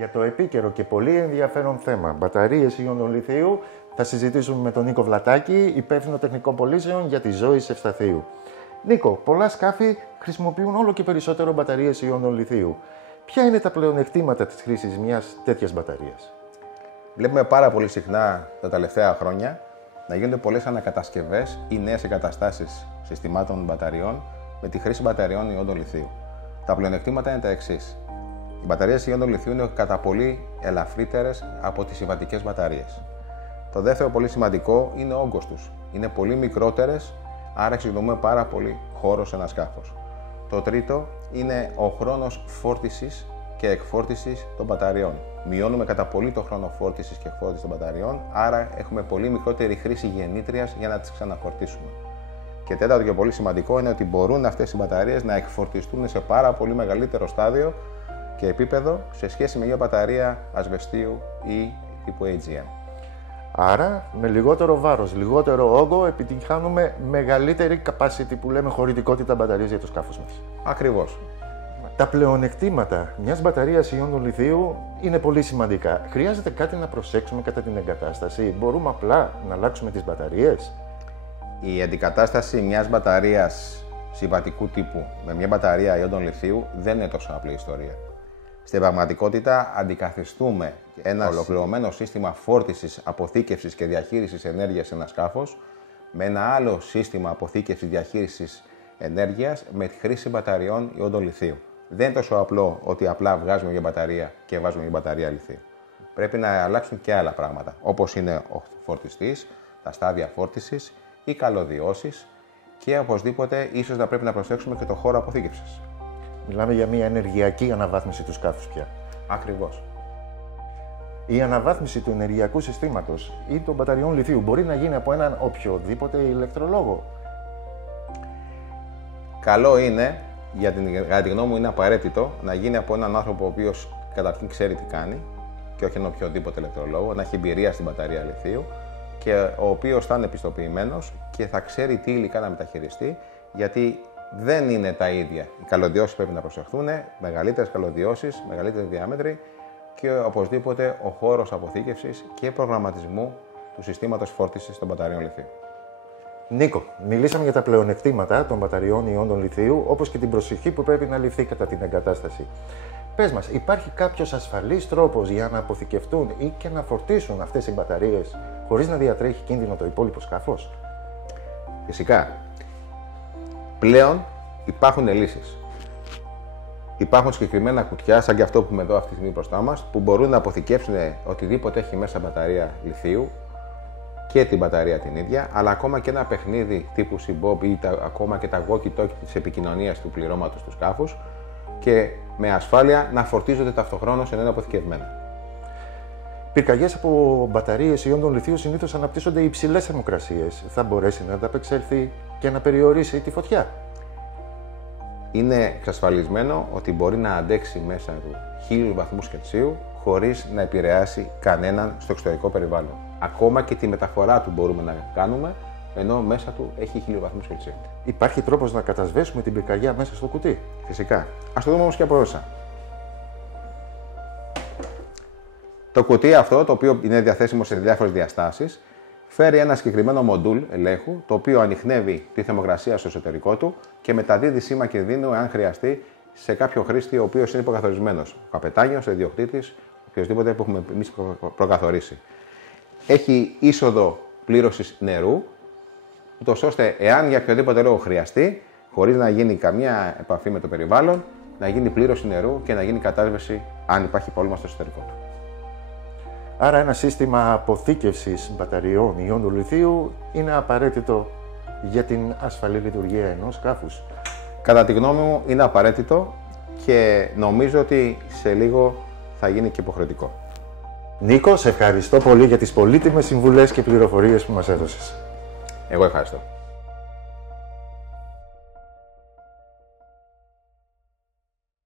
Για το επίκαιρο και πολύ ενδιαφέρον θέμα μπαταρίες ιόντων λιθίου θα συζητήσουμε με τον Νίκο Βλατάκη, υπεύθυνο τεχνικών πωλήσεων για τη Zois Ευσταθίου. Νίκο, πολλά σκάφη χρησιμοποιούν όλο και περισσότερο μπαταρίες ιόντων λιθίου. Ποια είναι τα πλεονεκτήματα της χρήσης μιας τέτοιας μπαταρίας? Βλέπουμε πάρα πολύ συχνά τα τελευταία χρόνια να γίνονται πολλές ανακατασκευές ή νέες εγκαταστάσεις συστημάτων μπαταριών με τη χρήση μπαταριών ιόντων λιθίου. Τα πλεονεκτήματα είναι τα εξής. Οι μπαταρίες ιόντων λιθίου είναι κατά πολύ ελαφρύτερες από τις συμβατικές μπαταρίες. Το δεύτερο πολύ σημαντικό είναι ο όγκος τους. Είναι πολύ μικρότερες, άρα εξοικονομούμε πάρα πολύ χώρο σε ένα σκάφος. Το τρίτο είναι ο χρόνος φόρτισης και εκφόρτισης των μπαταριών. Μειώνουμε κατά πολύ το χρόνο φόρτισης και εκφόρτισης των μπαταριών, άρα έχουμε πολύ μικρότερη χρήση γεννήτριας για να τις ξαναφορτίσουμε. Και τέταρτο και πολύ σημαντικό είναι ότι μπορούν αυτές οι μπαταρίες να εκφορτιστούν σε πάρα πολύ μεγαλύτερο στάδιο και επίπεδο σε σχέση με μια μπαταρία ασβεστίου ή τύπου AGM. Άρα, με λιγότερο βάρος, λιγότερο όγκο, επιτυγχάνουμε μεγαλύτερη capacity που λέμε χωρητικότητα μπαταρίας για το σκάφος μας. Ακριβώς. Τα πλεονεκτήματα μιας μπαταρίας ιόντων λιθίου είναι πολύ σημαντικά. Χρειάζεται κάτι να προσέξουμε κατά την εγκατάσταση? Μπορούμε απλά να αλλάξουμε τις μπαταρίες? Η αντικατάσταση μιας μπαταρίας συμβατικού τύπου με μια μπαταρία ιόντων λιθίου δεν είναι τόσο απλή ιστορία. Στην πραγματικότητα, αντικαθιστούμε ένα ολοκληρωμένο σύστημα φόρτισης, αποθήκευσης και διαχείρισης ενέργειας σε ένα σκάφος με ένα άλλο σύστημα αποθήκευσης διαχείρισης ενέργειας με τη χρήση μπαταριών ιόντων λιθίου. Δεν είναι τόσο απλό ότι απλά βγάζουμε μια μπαταρία και βάζουμε μια μπαταρία λιθίου. Πρέπει να αλλάξουν και άλλα πράγματα, όπως είναι ο φορτιστής, τα στάδια φόρτισης, οι καλωδιώσεις και οπωσδήποτε ίσως να πρέπει να προσέξουμε και το χώρο αποθήκευσης. Μιλάμε για μια ενεργειακή αναβάθμιση του σκάφους πια. Ακριβώς. Η αναβάθμιση του ενεργειακού συστήματος ή των μπαταριών λιθίου μπορεί να γίνει από έναν οποιοδήποτε ηλεκτρολόγο? Καλό είναι, κατά τη γνώμη μου είναι απαραίτητο, να γίνει από έναν άνθρωπο ο οποίος καταρχήν ξέρει τι κάνει και όχι ένα οποιοδήποτε ηλεκτρολόγο, να έχει εμπειρία στην μπαταρία λιθίου και ο οποίος θα είναι επιστοποιημένος και θα ξέρει τι υλικά να μεταχειριστεί, γιατί δεν είναι τα ίδια. Οι καλωδιώσεις πρέπει να προσεχθούν, μεγαλύτερες καλωδιώσεις, μεγαλύτεροι διάμετροι και οπωσδήποτε ο χώρος αποθήκευσης και προγραμματισμού του συστήματος φόρτισης των μπαταριών λιθίου. Νίκο, μιλήσαμε για τα πλεονεκτήματα των μπαταριών ιόντων λιθίου, όπως και την προσοχή που πρέπει να ληφθεί κατά την εγκατάσταση. Πες μας, υπάρχει κάποιος ασφαλής τρόπος για να αποθηκευτούν ή και να φορτίσουν αυτές οι μπαταρίες χωρίς να διατρέχει κίνδυνο το υπόλοιπο σκάφος? Φυσικά. Πλέον υπάρχουν λύσεις. Υπάρχουν συγκεκριμένα κουτιά, σαν και αυτό που έχουμε εδώ αυτή τη στιγμή μπροστά μας, που μπορούν να αποθηκεύσουν οτιδήποτε έχει μέσα μπαταρία λιθίου και την μπαταρία την ίδια, αλλά ακόμα και ένα παιχνίδι τύπου Bob ή ακόμα και τα walkie-talkie της επικοινωνίας του πληρώματος του σκάφους και με ασφάλεια να φορτίζονται ταυτοχρόνως ενώ είναι αποθηκευμένα. Πυρκαγιές από μπαταρίες ιόντων λιθίου συνήθως αναπτύσσονται υψηλές θερμοκρασίες. Θα μπορέσει να ανταπεξέλθει και να περιορίσει τη φωτιά? Είναι εξασφαλισμένο ότι μπορεί να αντέξει μέσα του 1000 βαθμούς Κελσίου χωρίς να επηρεάσει κανέναν στο εξωτερικό περιβάλλον. Ακόμα και τη μεταφορά του μπορούμε να κάνουμε, ενώ μέσα του έχει 1000 βαθμούς Κελσίου. Υπάρχει τρόπος να κατασβέσουμε την πυρκαγιά μέσα στο κουτί? Φυσικά. Ας το δούμε όμως και από μέσα. Το κουτί αυτό, το οποίο είναι διαθέσιμο σε διάφορες διαστάσεις, φέρει ένα συγκεκριμένο μοντούλ ελέγχου, το οποίο ανιχνεύει τη θερμοκρασία στο εσωτερικό του και μεταδίδει σήμα κινδύνου, εάν χρειαστεί, σε κάποιο χρήστη ο οποίος είναι προκαθορισμένος. Ο καπετάνιος, ο ιδιοκτήτης, οποιοδήποτε που έχουμε εμείς προκαθορίσει. Έχει είσοδο πλήρωσης νερού, ούτως ώστε εάν για οποιοδήποτε λόγο χρειαστεί, χωρίς να γίνει καμία επαφή με το περιβάλλον, να γίνει πλήρωση νερού και να γίνει κατάσβεση αν υπάρχει πρόβλημα στο εσωτερικό του. Άρα ένα σύστημα αποθήκευσης μπαταριών ιόντων λιθίου είναι απαραίτητο για την ασφαλή λειτουργία ενός σκάφους. Κατά τη γνώμη μου είναι απαραίτητο και νομίζω ότι σε λίγο θα γίνει και υποχρεωτικό. Νίκο, σε ευχαριστώ πολύ για τις πολύτιμες συμβουλές και πληροφορίες που μας έδωσες. Εγώ ευχαριστώ.